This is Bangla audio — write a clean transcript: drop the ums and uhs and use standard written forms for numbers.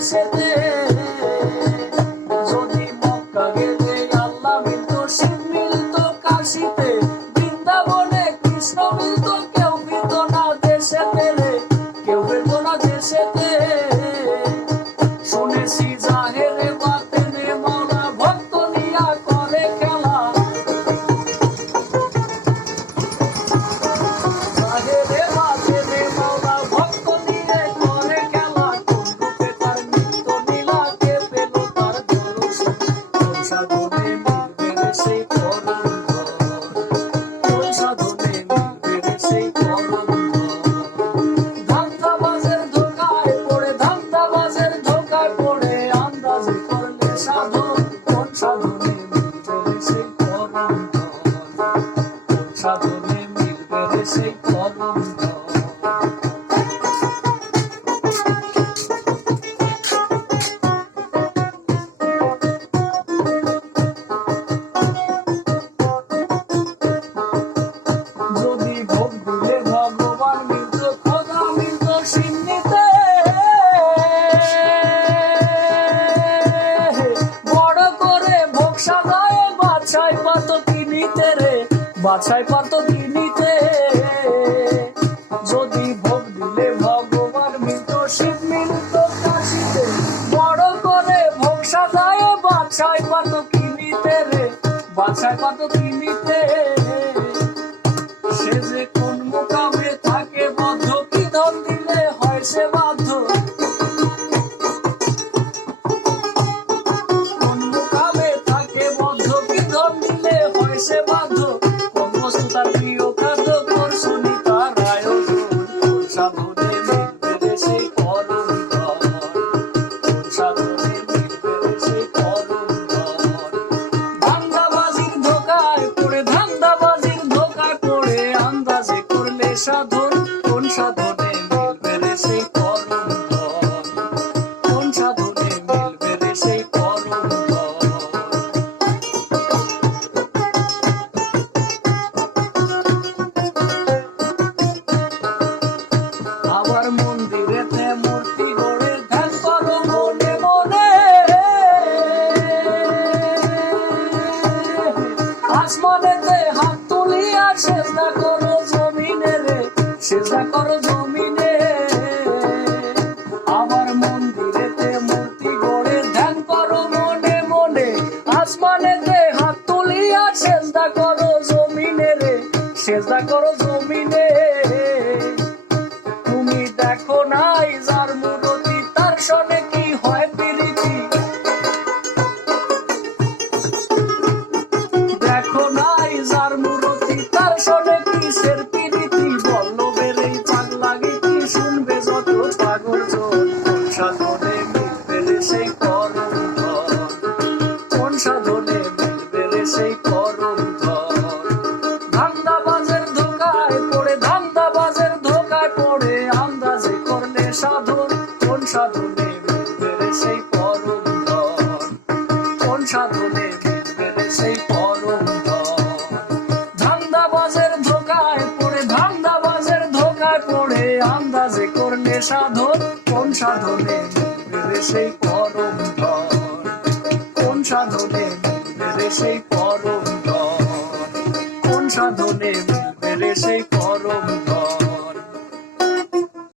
দেশেতে। যদি মক্কা গেলে আল্লাহ মিলত, শিব মিলত কাশীতে, বৃন্দাবনে কৃষ্ণ মিলত, কেউ ফিরত না দেশেতে রে, কেউ ফিরত না দেশেতে। শুনেছি জাহেরে বাতেনে মাওলা ভক্ত নিয়া করে খেলা, জাহেরে বাতেনে মাওলা ভক্ত নিয়ে করে খেলা। কোন রূপে তার নিত্য লীলা, কে পেল তার দর্শন, কোন সাধনে মিলবে রে সেই পরম ধন, কোন সাধনে মিলবে রে সেই পরম ধন। ধান্দাবাজের ধোকায় পড়ে, ধান্দাবাজের ধোকায় পড়ে, আন্দাজে করলে সাধন, কোন সাধনে মিলবে রে সেই পরম ধন, কোন সাধনে মিলবে রে সেই পরম ধন। যদি ভোগ দিলে ভগবান মিলত, খোদা মিলত সিন্নিতে, বড় করে ভোগ সাজায় বাছাই পারত কিনিতে রে, বাছাই পারত কিনিতে। যদি ভোগ দিলে ভগবান মিলত, শিব মিলত কাশীতে, বড় করে ভোগ সাজায় বাছাই পারত কিনিতে রে, বাছাই পারত কিনিতে। সে যে কোন মুকামে থাকে বদ্ধ, কি ধন দিলে হয় সে বাধ্য, কোন মুকামে থাকে বদ্ধ, কি ধন দিলে হয় সে বাধ্য। কোন বস্তু তার প্রিয় খাদ্য, করছুনি তার আয়োজন, কোন সাধনে মিলবে রে সেই পরম ধন, কোন সাধনে মিলবে রে সেই পরম ধন। ধান্দাবাজির ধোকায় পড়ে, ধান্দাবাজির ধোকায় পড়ে, আন্দাজে করলে সাধন, কোন সাধনে মিলবে রে সেই পরম ধন, কোন সাধনে মিলবে রে সেই পরম ধন। আবার মন্দিরেতে মূর্তি গড়ে ধ্যান করো মনে মনে, আসমানেতে হাত তুলিয়া সেজদা করো জমিনে রে, সেজদা করো জমিনে। আবার মন্দিরেতে মূর্তি গড়ে ধ্যান করো মনে মনে, আসমানেতে হাত তুলিয়া সেজদা করো জমিনে রে, সেজদা করো জমিনে। তুমি দেখো নাই যার মূরতি, তার সনে কি হয় প্রীতি, দেখো নাই যার মূরতি, তার সনে কিসের প্রীতি। বল্লভের এই পাগলা গীতি শুনবে যত পাগল জন, কোন সাধনে মিলবে রে সেই পরম ধন, কোন সাধনে মিলবে রে সেই পরম ধন। ধান্দাবাজের ধোকায় পড়ে, ধান্দাবাজের ধোকায় পড়ে, আন্দাজে করলে সাধন, কোন সাধনে মিলবে রে সেই পরম ধন, কোন সাধনে মিলবে রে সেই পরম ধন। ধান্দাবাজের ধোকায় পড়ে, ধান্দাবাজের ধোকায় পড়ে, আন্দাজে করলে সাধন, কোন সাধনে মিলবে রে সেই পরম ধন, কোন সাধনে মিলবে রে সেই পরম ধন, কোন সাধনে মিলবে রে সেই পরম ধন।